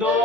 No,